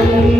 Hallelujah.